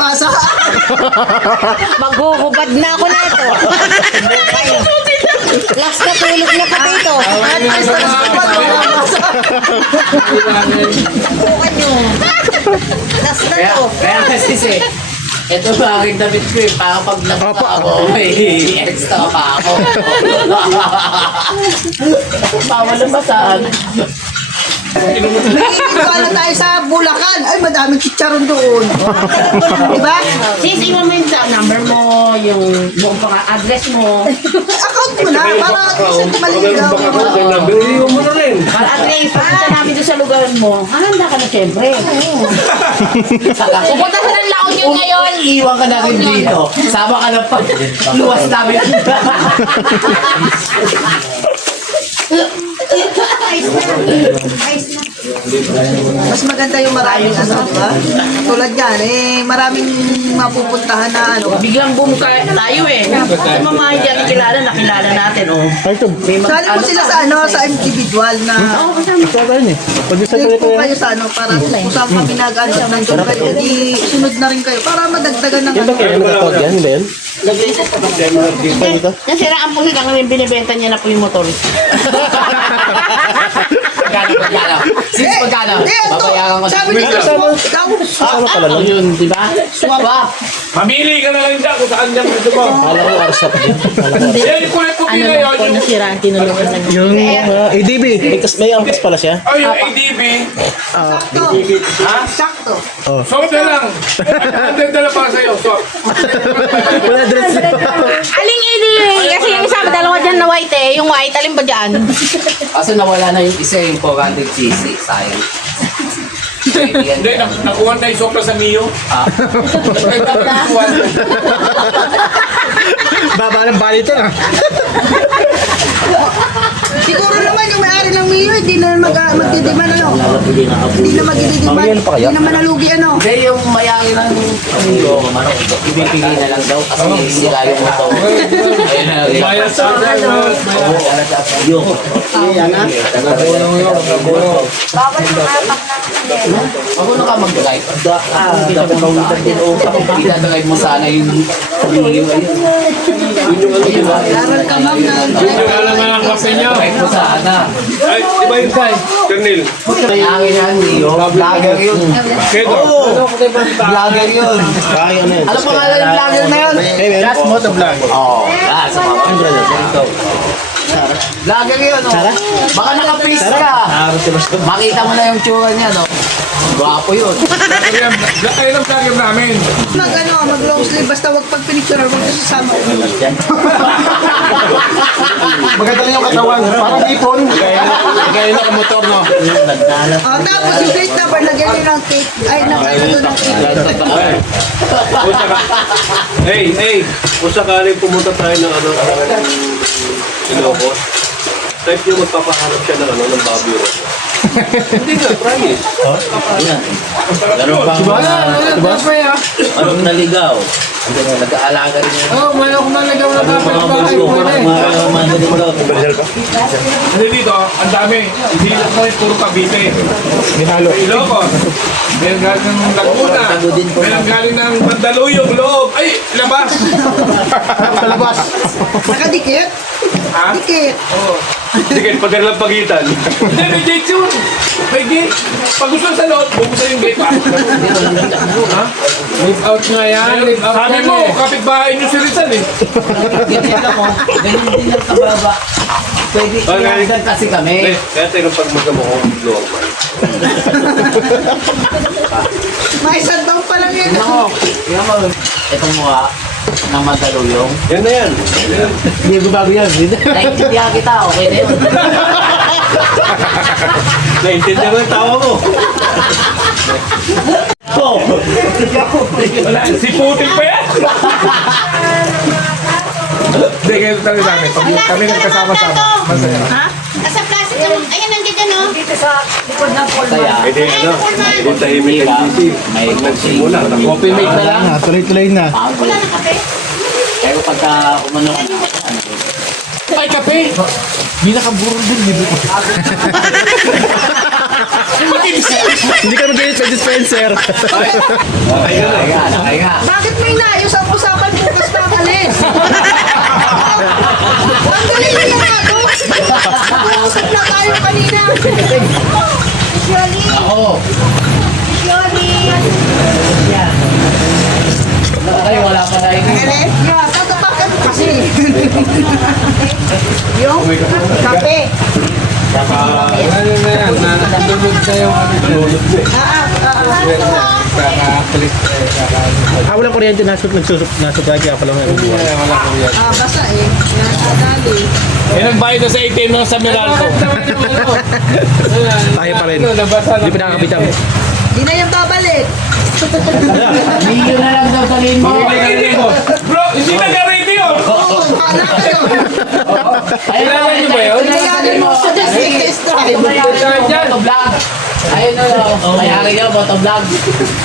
basa. Maghuhubad na ako nito. Last na tulog na pati ito. At least nagsasabat, wala basa. Bukan nyo. Last na to. Kaya kasi ito ba aking damit ko eh. Para pag nagpa ako, may extra pa ako. Bawal ang basahan. Ikaw tayo sa Bulacan. Ay, madaming chicharon doon. Diba? Sis, iwan mo yung number mo, yung buong address mo. Account mo na, para kasi maligaw. Iwan mo na rin. Para address, pagpunta namin doon sa lugar mo, handa ka na syempre. Pupunta sa ng laon yun ngayon. Iiwan ka namin dito. Sama ka na pag luwas namin. Mas maganda yung maraming ano, diba? Tulad yan, maraming mapupuntahan na ano. Biglang boom tayo eh. Sa mga hindi natin kilala, nakilala natin. Oh. Sali mo sila sa ano, sa individual na save po kayo sa ano, para kung saan kami nag-ano, nandun kayo, di sunod na rin kayo, para madagdagan ng ano. Nasiraan po sila ngayon, binibenta niya na po yung motor. Magkano? Sis, magkano? Babayaran ko. Sabi niya, ikaw, Ano yun, di ba? Swap. Mamili ka na lang dyan kung saan dyan gusto mo. Alam ko, arsap din. Yan, yung kulay-puti na yun. Kung nasiraan, tinulungan na niya. Yung ADB, may angkas pala siya. Ay, yung ADB. sakto. Ha? Sakto. Soft na lang. 100 na lang para sa'yo. Soft. Wala dress. Aling ili! Kasi yung isa, dalawa dyan na white eh. Yung white, alin ba dyan? Kaso nawala na yung isa yung 400 cc. Sayang. Hindi, nakuha na yung sopla sa Mio. Baba ng bali ito na. Siguro naman yung may-ari ng Mio, hindi na magdidiman ano. Hindi na magdidiman. Hindi naman nalugi ano. Hindi, yung mayari ng Mio, ibibigay na lang daw kasi sila yung motor. Ayun na. Kaya sa Ako na ka mag-drive. Idadrive mo sana yung Mio. Laran ka ma'am na. yung alaman ang kape niya. Drive mo sana. Ay, di ba yun kay? Kernil. Mayari na Mio. Vlogger yun. Kedo. Vlogger yun. Alam mo nga lang yung vlogger na yun? Last moto vlog. Oo. That's vlogger yun, no? Baka naka-face ka. Makita mo na yung tsura niya, no? Gwapo yun. Ayun ang vlogger namin. Mag long sleeve, basta wag pag pinicture, wag ka sasama. Maganda lang yung katawan. Parang ipon. Gaya na motor, no? Tapos yung plate number, lagyan nyo ng tape. Ay, ng tape. Hey, kung sakaling pumunta tayo ng ano, Ilocos, type nyo magpapahanap siya ng ano, ng Baguio. Hindi nga, promise. Ganun pa nga. Anong naligaw? Nag-aalaga rin yun. Oh, may ako nalagaw na dapat ng bahay. Hindi dito, ang dami. Hindi lang mo yung puro Cavite. Minalo. May Ilocos. May galing ng Laguna. May galing ng Mandaluyong loob. Ay, labas. Palabas. Nakadikit? Ha? Dikit. Sige, pagkailan pagitan. Hindi, may gate yun. May gate. Pag gusto sa loob, buksan yung gate pa. Ha? Live out nga yan. Live out Sabi mo, kapitbahay nyo si Rizal eh. Ganyan ako. Ganyan din ang kababa. Pwede, iyagan kasi kami. Kaya tayo pag magamo ko, normal. May isang taon pa lang yan. Tingnan mo. Itong mukha ng Mandaluyong. Yan na yan. Hindi ko bago yan. Naintindihan kita, okay na yun. Naintindihan mo yung tawa mo. Wala, si Putin pa yan. Hindi, kayo talaga namin. Pag kami nagkasama-sama, masaya. Ha? Nasa plastic naman. Ayan, nandiyan no? Dito sa likod ng Kaya, Pwede ano, hindi tahimik ang isip. may Nagsimula, coffee mate na lang. Tuloy-tuloy na. wala ng kape. Pero pagka umano, Ay, kape! Binakaburo din, libre ko. Hindi ka mag-edit may dispenser. Okay nga. Bakit may naayos ang usapan bukas na kalis? Ang galing na nga to. Nag-uusap na tayo kanina. Usually. Oo. Tayo, wala pa tayo. Yeah, tatapakan kasi. Yung kape. Walang kuryente nasusupply kaya pala may ubuan. Basa eh. Yan, adali. Nagbayad na sa ATM ng sa Meralco. Tayo pa rin. Hindi pa nakakapitan. Di na yung babalik. Hindi na lang daw sabihin mo. Bro, hindi nag-ready yun! Oo, kala ka yun. Kailangan niyo ba yun? Kailangan mo sa test drive. Motovlog. Ayun na yun. Mayari nyo, motovlog.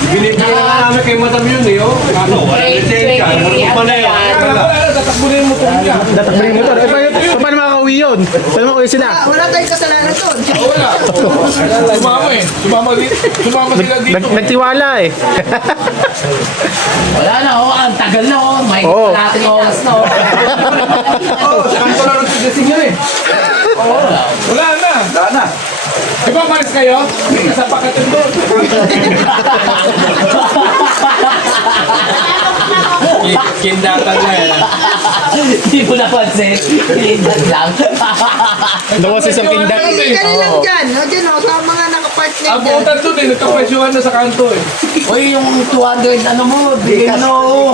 Binibigyan na namin kay Madam yun eh, oh. Ano, wala retain ka. Marunong pa na yun. Wala, tatakbunin mo ito ka. Tatakbo yung motor. Paano makakauwi yun? Paano makauwi sila? Wala tayong kasalanan doon. Wala. Sumama eh. Sumama sila dito. Nagtiwala eh. Wala na, oh. Ang tagal na, oh. May Oo. natin oras na, oh. Kanto na rin sigasing yun eh. Wala na. Wala na. Di ba malis kayo? Sa pakatin doon. Kindatan na eh. Hindi mo napansin. Hindan lang. Daw kasi isang kindat. Ganun lang dyan. O, dyan o, sa mga nakapark na Ang dyan. putan doon eh. Nagkapresyuhan na sa kanto eh. Uy, yung 200 ano mo, bigay mo na, oh.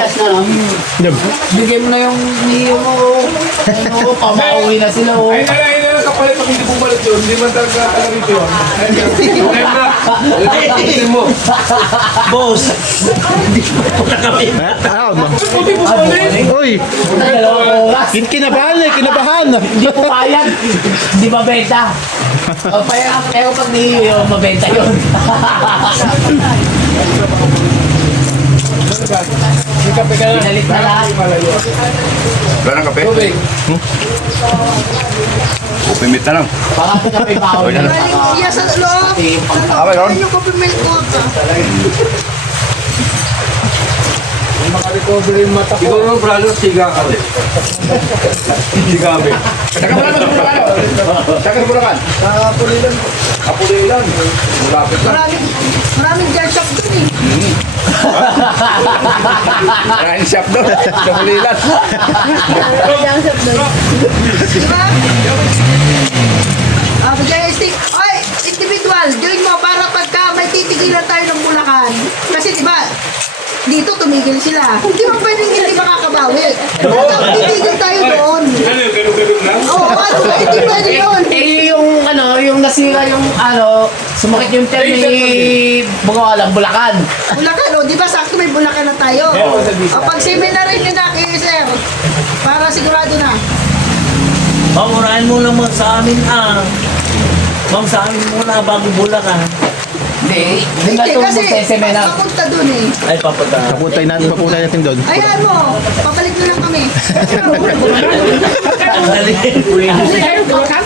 Bigay mo na yung niyo mo, oh. Ano, pamauwi na sila, oh. Ayun na, kapalit pag hindi bumalik doon. Hindi man talaga rito yun. Ayun na. Ayun mo. Boss. Puti mo balik. Uy, Dalawang oras. kinabahan eh, kinabahan. Hindi po kayag. Hindi mabenta. Pero pag niyo, mabenta yun. May kape ka na. Binalit na lahat. Wala ng kape? Tubig. Upimit na lang. Baka ito na may baon. Galing siya sa loob. Okay, Ron. Ano yung coffee milk ko? Makarecover yung mata ko. Ikaw naman, brother, siga ka rin. Siga kami. Saka mo lang, saka mo lang. Kapulilan. Kapulilan. Malapit lang. Maraming jar shop dun eh. Maraming shop doon. Kapulilan. Diba? Bigyan yung stick. Oy, individual. Join mo para pagka may titigilan tayo ng Bulacan. Kasi diba, dito tumigil sila. Hindi mo pwedeng hindi makakabawi. Titigil tayo doon. Ano yung ganun-ganun lang? Oo, ano ba? Hindi pwede yun. Eh, yung ano, yung nasira yung ano, sumakit yung tel ni Bungawalang Bulacan. Bulacan, o, di ba sakto may Bulacan na tayo? O, pag seminar rin yun na kay sir, para sigurado na. Pangurahin mo naman sa amin Ma'am, sa amin muna bago Bulacan. Hindi ba ito kasi magseseminar? papunta dun eh. Ay, papunta. Papuntay natin doon. Ayan mo, papalik na lang kami. Ang dali.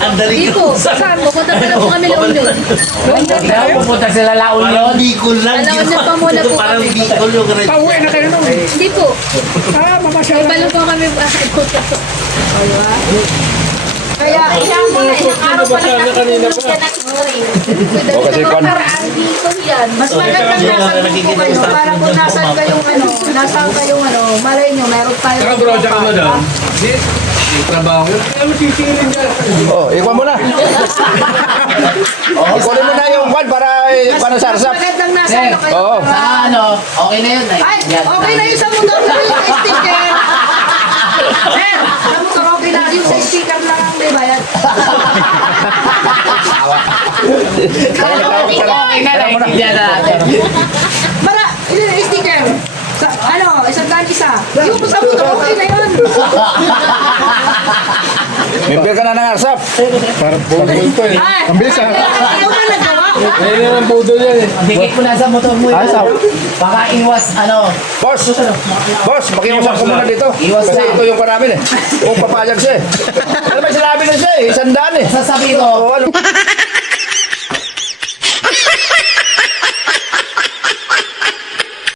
Ang dali. Dito, saan? Pupunta pa lang po kami La Union. Kaya pupunta sila La Union. Bicol lang. Alam niyo pa muna po Parang kami. Bicol yung rin. Hindi po. Iba lang po kami. Kaya, Ilang mo na, ilang araw pa lang nakitulog ka na O kasi kwan. dito yan. mas magandang nasa po kayo para kung nasan kayong ano, malay nyo, meron tayo. Saka bro, saka mo doon. Hindi trabaho yun. Kaya mo sisingin dyan. Oh, ikuha mo na. Ikuha mo na yung kwan para sarsap. Magandang nasa ano kayo. Oo. Saka ano, okay na yun. Ay, okay na yung sa motor na yung sticker. Sir, sa motor okay na yung sa sticker lang ang may bayad. Okay na, naintindihan na natin. Para, yun yung sticker. Sa, ano, isang daan isa. Yung sa motor, okay na yun. Member ka na ng arsap. Ay, Ang bilis, ah. Ayaw na nagawa. Ayun naman pudo yan eh. Dikit mo na sa motor mo yun. Baka iwas, ano. Boss, makiusap ko muna dito. Iwas Kasi na. ito yung parami eh. Kung papayag siya eh. Ano ba sinabi na siya eh? 100 eh. Sasabihin ko, O ano?